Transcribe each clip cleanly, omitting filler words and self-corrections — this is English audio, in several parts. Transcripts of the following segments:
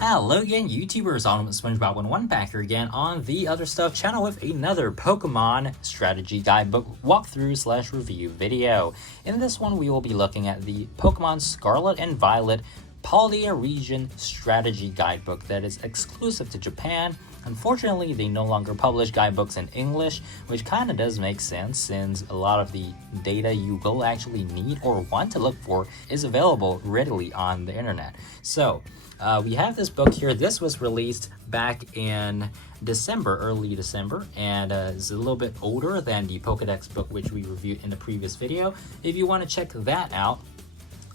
Hello again, YouTubers, on SpongeBob 101 back here again on the Other Stuff channel with another Pokemon strategy guidebook walkthrough/review video. In this one, we will be looking at the Pokemon Scarlet and Violet Paldea region strategy guidebook that is exclusive to Japan. Unfortunately, they no longer publish guidebooks in English, which kind of does make sense since a lot of the data you will actually need or want to look for is available readily on the internet. So, we have this book here. This was released back in December, early December, and is a little bit older than the Pokedex book, which we reviewed in the previous video. If you want to check that out,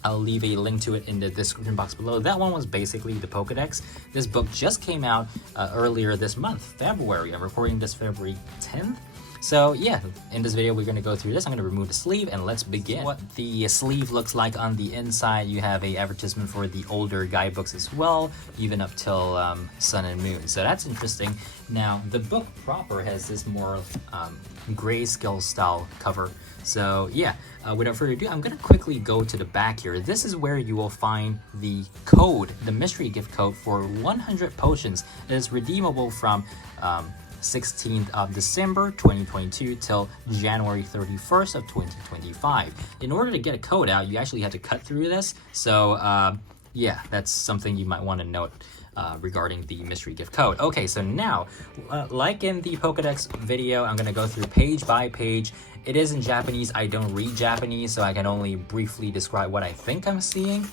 I'll leave a link to it in the description box below. That one was basically the Pokedex. This book just came out earlier this month, February. I'm recording this February 10th. So yeah, in this video, we're going to go through this. I'm going to remove the sleeve and let's begin. What the sleeve looks like on the inside, you have a advertisement for the older guidebooks as well, even up till Sun and Moon. So that's interesting. Now, the book proper has this more grayscale style cover. So yeah, without further ado, I'm going to quickly go to the back here. This is where you will find the code, the mystery gift code for 100 potions that is redeemable from 16th of December 2022 till January 31st of 2025. In order to get a code out, you actually have to cut through this. So yeah, that's something you might want to note regarding the mystery gift code. Okay, so now, like in the Pokedex video, I'm going to go through page by page. It is in Japanese. I don't read Japanese, so I can only briefly describe what I think I'm seeing.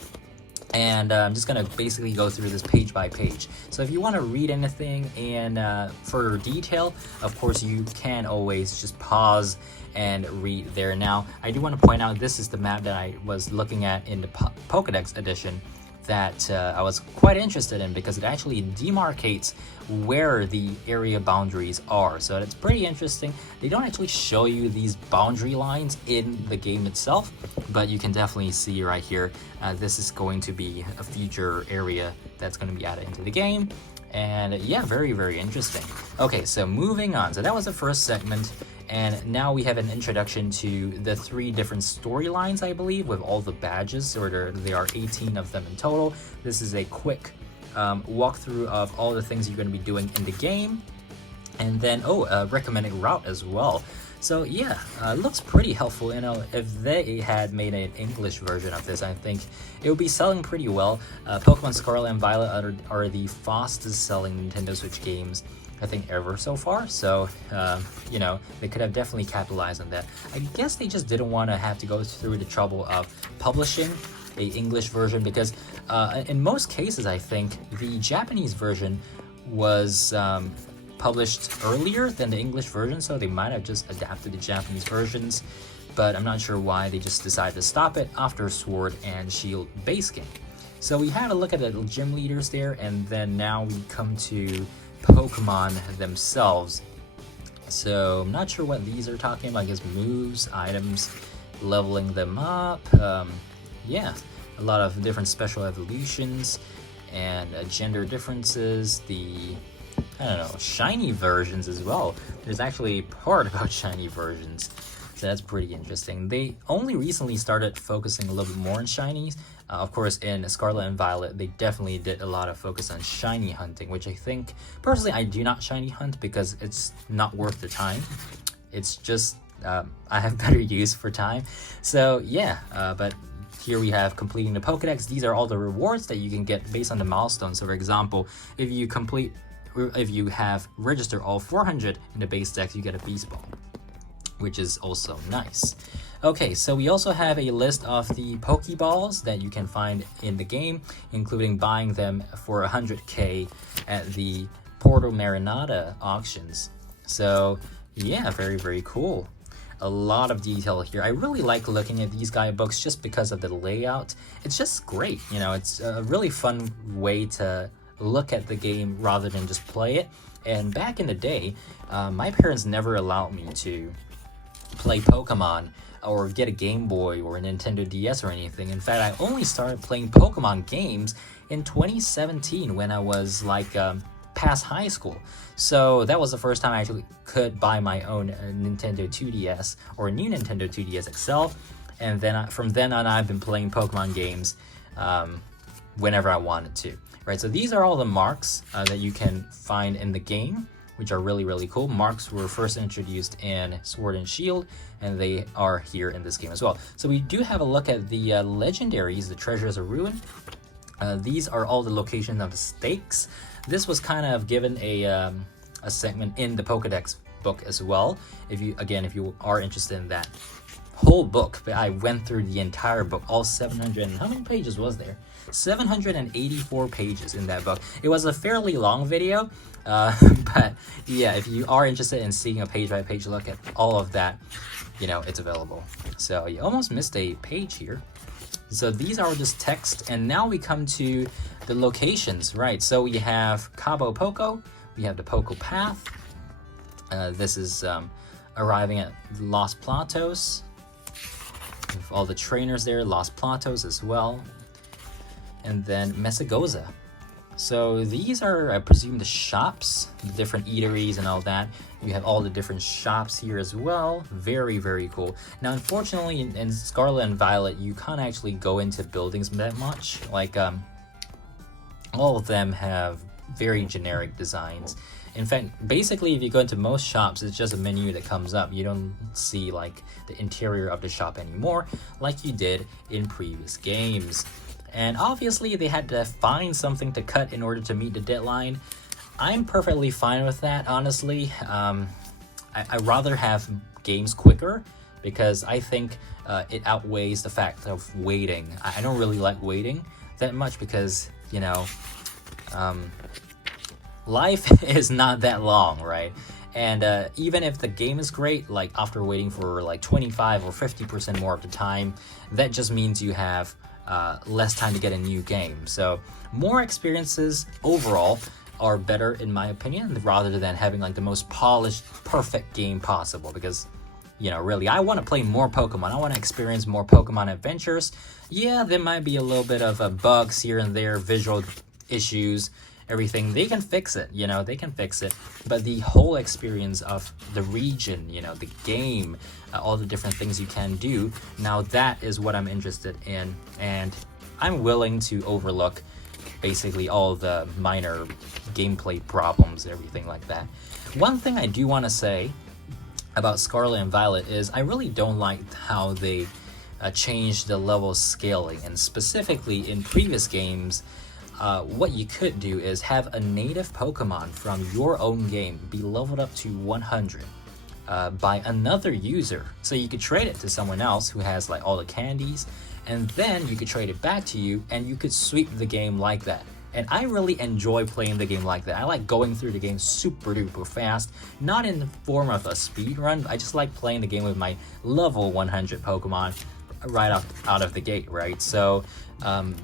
And I'm just going to basically go through this page by page. So if you want to read anything in further detail, of course, you can always just pause and read there. Now, I do want to point out this is the map that I was looking at in the Pokedex edition that I was quite interested in because it actually demarcates where the area boundaries are. So it's pretty interesting. They don't actually show you these boundary lines in the game itself, but you can definitely see right here, this is going to be a future area that's going to be added into the game. And yeah, very, very interesting. Okay, so moving on. So that was the first segment. And now we have an introduction to the 3 different storylines, I believe, with all the badges, or there are 18 of them in total. This is a quick walkthrough of all the things you're going to be doing in the game. And then, recommended route as well. So yeah, looks pretty helpful. You know, if they had made an English version of this, I think it would be selling pretty well. Pokemon Scarlet and Violet are the fastest selling Nintendo Switch games, I think, ever so far. So, you know, they could have definitely capitalized on that. I guess they just didn't want to have to go through the trouble of publishing a English version because in most cases, I think the Japanese version was published earlier than the English version, so they might have just adapted the Japanese versions, but I'm not sure why they just decided to stop it after Sword and Shield base game. So we had a look at the gym leaders there, and then now we come to Pokemon themselves. So I'm not sure what these are talking about. I guess moves, items, leveling them up. Yeah, a lot of different special evolutions and gender differences. I don't know, shiny versions as well. There's actually a part about shiny versions, so that's pretty interesting. They only recently started focusing a little bit more on shinies. Of course, in Scarlet and Violet, they definitely did a lot of focus on shiny hunting, which I think, personally, I do not shiny hunt because it's not worth the time. It's just, I have better use for time. So yeah, but here we have completing the Pokedex. These are all the rewards that you can get based on the milestones. So for example, if you have registered all 400 in the base deck, you get a Beast Ball, which is also nice. Okay, so we also have a list of the Pokeballs that you can find in the game, including buying them for 100k at the Porto Marinada auctions. So yeah, very, very cool. A lot of detail here. I really like looking at these guidebooks just because of the layout. It's just great. You know, it's a really fun way to look at the game rather than just play it. And back in the day, my parents never allowed me to play Pokemon or get a Game Boy or a Nintendo DS or anything. In fact, I only started playing Pokemon games in 2017 when I was like past high school. So that was the first time I actually could buy my own Nintendo 2DS or a new Nintendo 2DS XL. And then from then on, I've been playing Pokemon games whenever I wanted to. right? So these are all the marks that you can find in the game, which are really cool. Marks were first introduced in Sword and Shield, and they are here in this game as well. So we do have a look at the legendaries, the Treasures of Ruin. These are all the locations of the stakes. This was kind of given a segment in the Pokédex book as well. If you are interested in that whole book, but I went through the entire book, all 700. How many pages was there? 784 pages in that book. It was a fairly long video, but yeah, if you are interested in seeing a page-by-page look at all of that, it's available. So you almost missed a page here. So these are just text, and now we come to the locations, right? So we have Cabo Poco, we have the Poco Path. This is arriving at Los Platos. With all the trainers there, Los Platos as well. And then Mesagoza. So these are, I presume, the shops, the different eateries and all that. We have all the different shops here as well. Very cool. Now, unfortunately, in Scarlet and Violet, you can't actually go into buildings that much. Like, all of them have very generic designs. In fact, basically, if you go into most shops, it's just a menu that comes up. You don't see like the interior of the shop anymore, like you did in previous games. And obviously, they had to find something to cut in order to meet the deadline. I'm perfectly fine with that, honestly. I'd rather have games quicker because I think it outweighs the fact of waiting. I don't really like waiting that much because, life is not that long, right? And even if the game is great, like after waiting for like 25 or 50% more of the time, that just means you have less time to get a new game. So more experiences overall are better in my opinion, rather than having like the most polished, perfect game possible. Because, really, I want to play more Pokemon. I want to experience more Pokemon adventures. Yeah, there might be a little bit of bugs here and there, visual issues, everything. They can fix it, they can fix it. But the whole experience of the region, the game, all the different things you can do, now that is what I'm interested in. And I'm willing to overlook basically all the minor gameplay problems, everything like that. One thing I do want to say about Scarlet and Violet is I really don't like how they changed the level scaling. And specifically in previous games, what you could do is have a native Pokemon from your own game be leveled up to 100 by another user. So you could trade it to someone else who has like all the candies, and then you could trade it back to you, and you could sweep the game like that. And I really enjoy playing the game like that. I like going through the game super duper fast, not in the form of a speed run. I just like playing the game with my level 100 Pokemon right out of the gate, right? So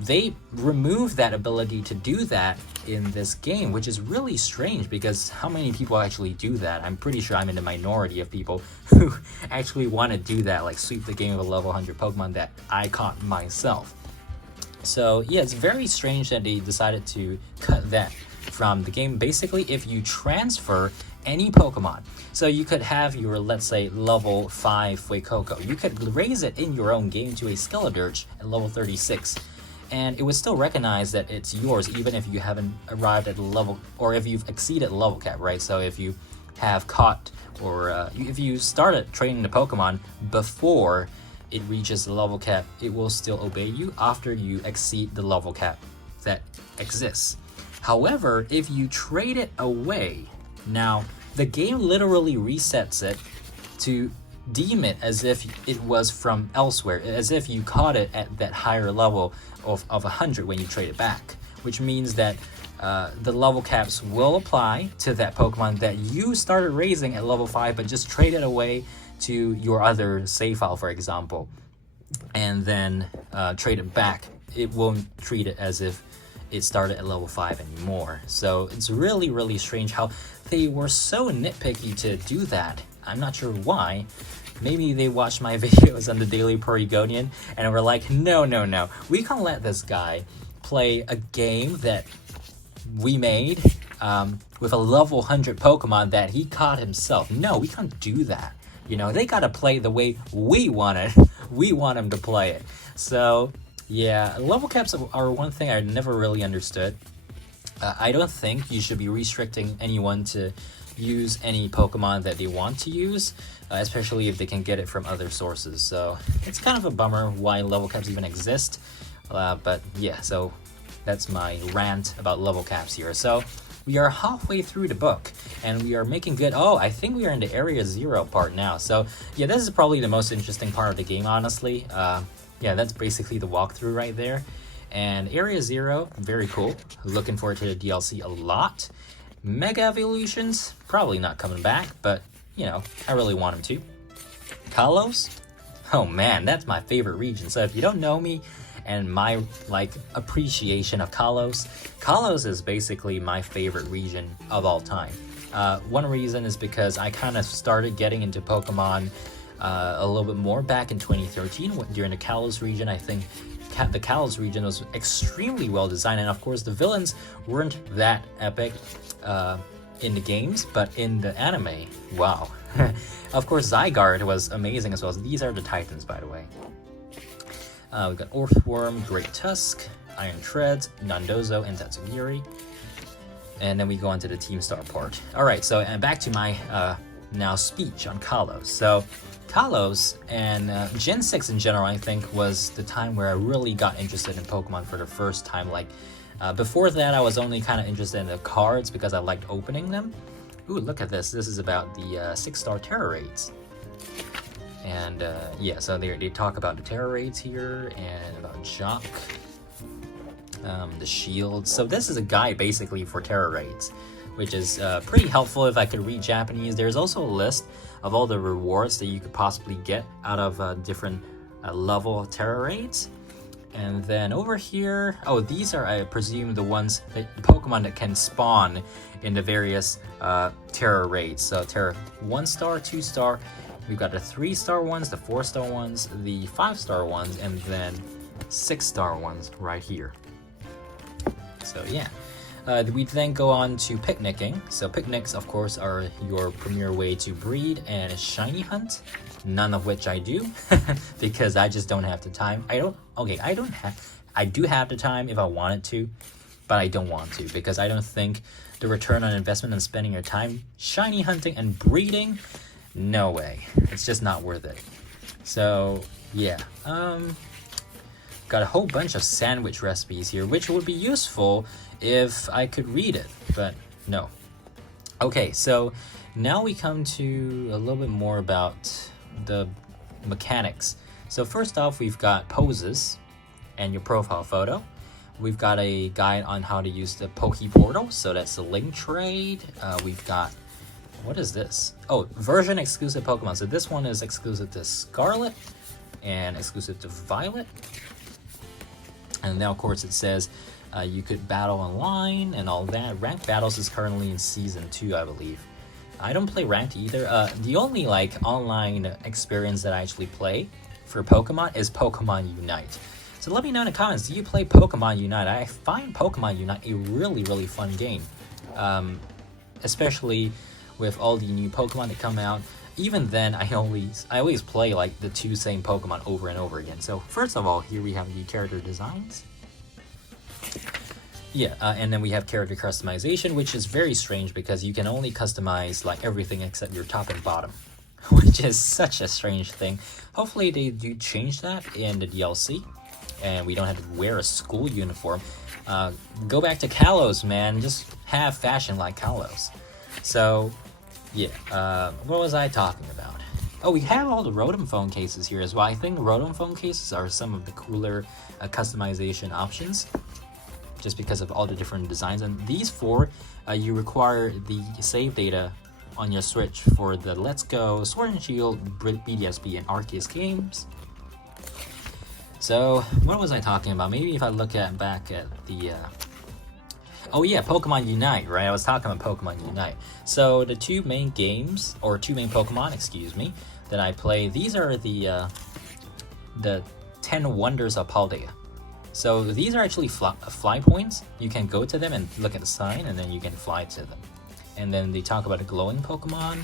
they removed that ability to do that in this game, which is really strange because how many people actually do that? I'm pretty sure I'm in the minority of people who actually want to do that, like sweep the game with a level 100 Pokemon that I caught myself. So yeah, it's very strange that they decided to cut that from the game. Basically, if you transfer any Pokemon, so you could have your, let's say, level 5 Fuecoco, you could raise it in your own game to a Skeledirge at level 36, and it would still recognize that it's yours even if you haven't arrived at the level, or if you've exceeded level cap, right? So if you have caught, or if you started training the Pokemon before it reaches the level cap, it will still obey you after you exceed the level cap that exists. However, if you trade it away, now the game literally resets it to deem it as if it was from elsewhere, as if you caught it at that higher level of 100 when you trade it back, which means that the level caps will apply to that Pokemon that you started raising at level 5 but just traded away to your other save file, for example, and then trade it back. It won't treat it as if it started at level 5 anymore. So it's really strange how they were so nitpicky to do that. I'm not sure why. Maybe they watched my videos on the Daily Porygonian and were like, no, we can't let this guy play a game that we made with a level 100 Pokemon that he caught himself. No, we can't do that. They gotta play the way we want it. We want them to play it. So yeah, level caps are one thing I never really understood. I don't think you should be restricting anyone to use any Pokemon that they want to use, especially if they can get it from other sources. So it's kind of a bummer why level caps even exist. But yeah, so that's my rant about level caps here. So we are halfway through the book and we are making good. Oh, I think we are in the Area 0 part now. So yeah, this is probably the most interesting part of the game, honestly. Yeah, that's basically the walkthrough right there. And Area 0, very cool. Looking forward to the DLC a lot. Mega Evolutions, probably not coming back, but, you know, I really want them to. Kalos? Oh man, that's my favorite region. So if you don't know me and my, like, appreciation of Kalos, Kalos is basically my favorite region of all time. One reason is because I kind of started getting into Pokemon a little bit more back in 2013 during the Kalos region. I think the Kalos region was extremely well designed, and of course the villains weren't that epic in the games, but in the anime, wow. Of course Zygarde was amazing as well. These are the Titans, by the way. We've got Orthworm, Great Tusk, Iron Treads, Nandozo, and Tatsugiri. And then we go on to the Team Star part. Alright, so back to my now speech on Kalos. So Kalos and Gen 6 in general, I think, was the time where I really got interested in Pokemon for the first time. Like, before that, I was only kind of interested in the cards because I liked opening them. Ooh, look at this. This is about the 6-star Terra Raids. And yeah, so they talk about the Terra Raids here and about Jock, the shield. So this is a guide basically for Terra Raids, which is pretty helpful if I could read Japanese. There's also a list of all the rewards that you could possibly get out of different level Terra Raids. And then over here, oh, these are, I presume, the ones that Pokemon that can spawn in the various Terra Raids. So Terra 1-star, 2-star, we've got the 3-star ones, the 4-star ones, the 5-star ones, and then 6-star ones right here. So yeah. We then go on to picnicking. So picnics, of course, are your premier way to breed and shiny hunt. None of which I do because I just don't have the time. I do have the time if I wanted to, but I don't want to because I don't think the return on investment and spending your time shiny hunting and breeding, no way. It's just not worth it. So yeah, got a whole bunch of sandwich recipes here, which would be useful if I could read it, but no. Okay, so now we come to a little bit more about the mechanics. So first off, we've got poses and your profile photo. We've got a guide on how to use the Poke Portal, so that's the link trade. We've got, what is this? Oh, version exclusive Pokemon. So this one is exclusive to Scarlet and exclusive to Violet. And now, of course, it says you could battle online and all that. Ranked battles is currently in season 2, I believe. I don't play ranked either. The only like online experience that I actually play for Pokemon is Pokemon Unite. So let me know in the comments, do you play Pokemon Unite? I find Pokemon Unite a really, really fun game. Especially with all the new Pokemon that come out. Even then, I always play like the 2 same Pokemon over and over again. So first of all, here we have the character designs. Yeah, and then we have character customization, which is very strange because you can only customize like everything except your top and bottom, which is such a strange thing. Hopefully they do change that in the DLC and we don't have to wear a school uniform. Go back to Kalos, man. Just have fashion like Kalos. So yeah, what was I talking about? Oh, we have all the Rotom phone cases here as well. I think Rotom phone cases are some of the cooler customization options, just because of all the different designs. And these 4, you require the save data on your Switch for the Let's Go, Sword and Shield, BDSP, and Arceus games. So, what was I talking about? Maybe if I look back at the... Oh yeah, Pokemon Unite, right? I was talking about Pokemon Unite. So, the 2 main games, or 2 main Pokemon, excuse me, that I play, these are the 10 Wonders of Paldea. So these are actually fly points. You can go to them and look at the sign, and then you can fly to them. And then they talk about the glowing Pokemon,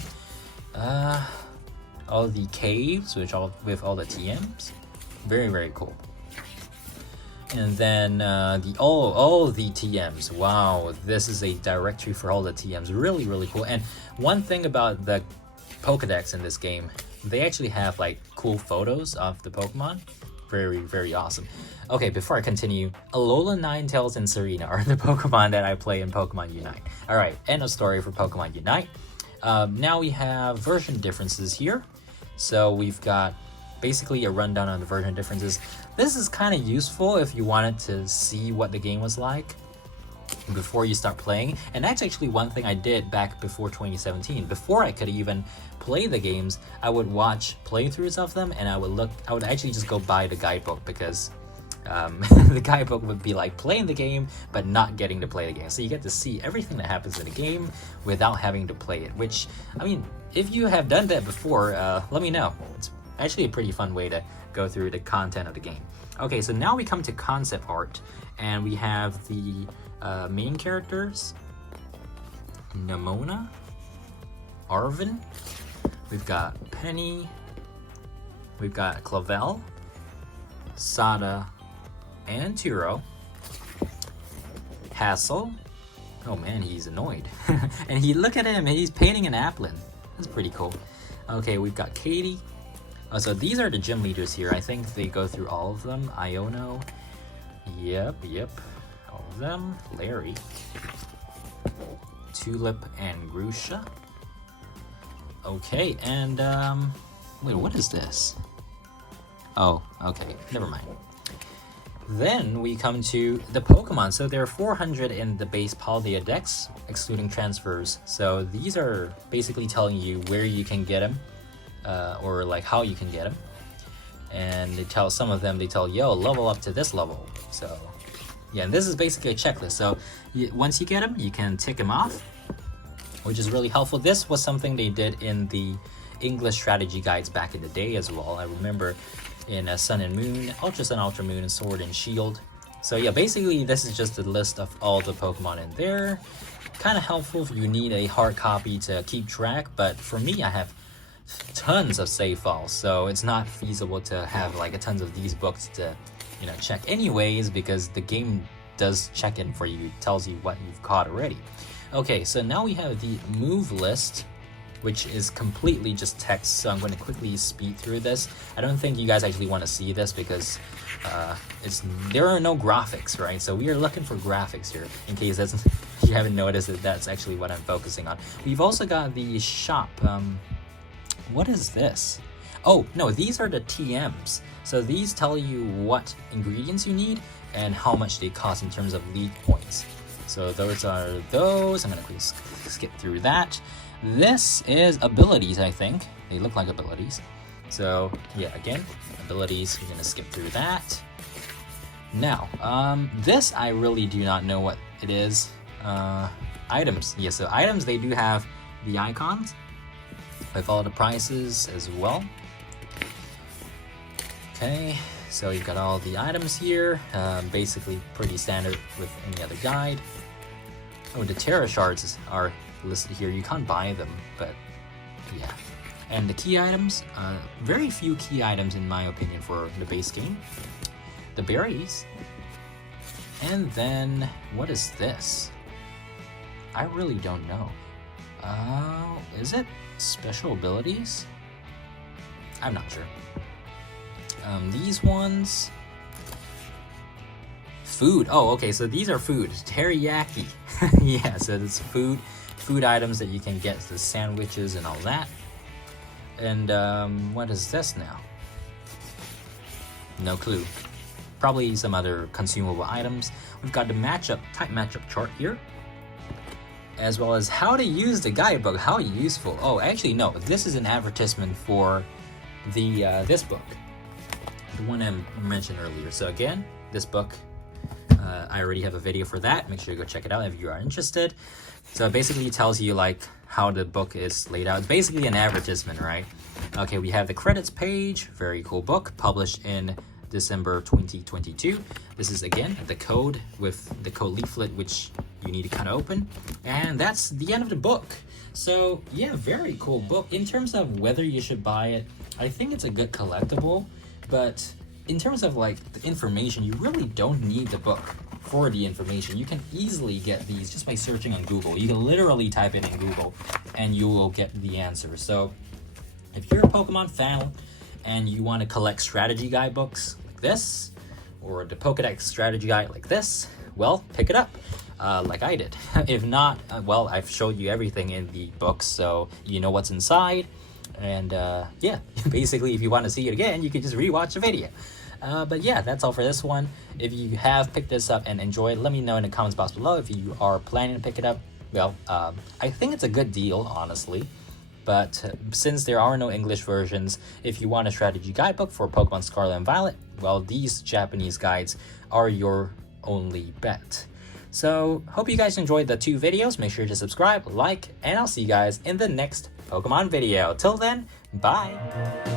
all the caves, with all the TMs. Very, very cool. And then all the TMs. Wow, this is a directory for all the TMs. Really, really cool. And one thing about the Pokedex in this game, they actually have like cool photos of the Pokemon. Very, very awesome. Okay, before I continue, Alola, Ninetales, and Serena are the Pokemon that I play in Pokemon Unite. Alright, end of story for Pokemon Unite. Now we have version differences here. So we've got basically a rundown on the version differences. This is kind of useful if you wanted to see what the game was like before you start playing. And that's actually one thing I did back before 2017. Before I could even play the games, I would watch playthroughs of them, and I would actually just go buy the guidebook, because the guidebook would be like playing the game but not getting to play the game. So you get to see everything that happens in the game without having to play it, which, I mean, if you have done that before, let me know. It's actually a pretty fun way to go through the content of the game. Okay, so now we come to concept art, and we have the main characters: Nemona, Arvin, we've got Penny, we've got Clavel, Sada, and Turo, Hassel. Oh man, he's annoyed. And look at him, he's painting an Applin. That's pretty cool. Okay, we've got Katie. Oh, so these are the gym leaders here. I think they go through all of them. Iono. Yep. All of them. Larry. Tulip and Grusha. Okay, and wait, what is this? Oh, okay, never mind. Then we come to the Pokemon. So there are 400 in the base Paldea Dex, excluding transfers. So these are basically telling you where you can get them, or like how you can get them. And they tell some of them, they tell, yo, level up to this level. So yeah, and this is basically a checklist. So once you get them, you can tick them off, which is really helpful. This was something they did in the English strategy guides back in the day as well. I remember in Sun and Moon, Ultra Sun, Ultra Moon, and Sword and Shield. So yeah, basically this is just a list of all the Pokemon in there. Kind of helpful if you need a hard copy to keep track, but for me, I have tons of save files, so it's not feasible to have like a tons of these books to, you know, check anyways, because the game does check in for you, tells you what you've caught already. Okay, so now we have the move list, which is completely just text, so I'm going to quickly speed through this. I don't think you guys actually want to see this because there are no graphics, right? So we are looking for graphics here, in case you haven't noticed that's actually what I'm focusing on. We've also got the shop. What is this? Oh, no, these are the TMs. So these tell you what ingredients you need and how much they cost in terms of league points. So those are those. I'm going to quickly skip through that. This is abilities, I think. They look like abilities. So yeah, again, abilities, we're going to skip through that. Now, this I really do not know what it is. Items. Yeah, so items, they do have the icons with all the prices as well. Okay, so you've got all the items here, basically pretty standard with any other guide. Oh, the Terra Shards are listed here. You can't buy them, but yeah. And the key items, very few key items in my opinion for the base game. The berries. And then, what is this? I really don't know. Is it special abilities? I'm not sure. These ones, food. Oh, okay, so these are food. Teriyaki. Yeah, so it's food items that you can get, the sandwiches and all that. And what is this now? No clue. Probably some other consumable items. We've got the type matchup chart here, as well as how to use the guidebook. How useful. Oh, actually no, this is an advertisement for the this book, the one I mentioned earlier. So again, this book, I already have a video for that. Make sure you go check it out if you are interested. So it basically tells you like how the book is laid out. It's basically an advertisement, right? Okay, we have the credits page. Very cool book, published in December 2022. This is again the code with the code leaflet, which you need to kind of open, and that's the end of the book. So yeah, very cool book. In terms of whether you should buy it, I think it's a good collectible, but in terms of like the information, you really don't need the book for the information. You can easily get these just by searching on Google. You can literally type it in Google and you will get the answer. So if you're a Pokemon fan and you want to collect strategy guidebooks like this, or the Pokedex strategy guide like this, well, pick it up like I did. If not, well, I've showed you everything in the books, so you know what's inside. And yeah, basically, if you want to see it again, you can just rewatch the video. But yeah, that's all for this one. If you have picked this up and enjoyed, let me know in the comments box below if you are planning to pick it up. Well, I think it's a good deal, honestly. But since there are no English versions, if you want a strategy guidebook for Pokemon Scarlet and Violet, well, these Japanese guides are your only bet. So, hope you guys enjoyed the 2 videos. Make sure to subscribe, like, and I'll see you guys in the next Pokemon video. Till then, bye!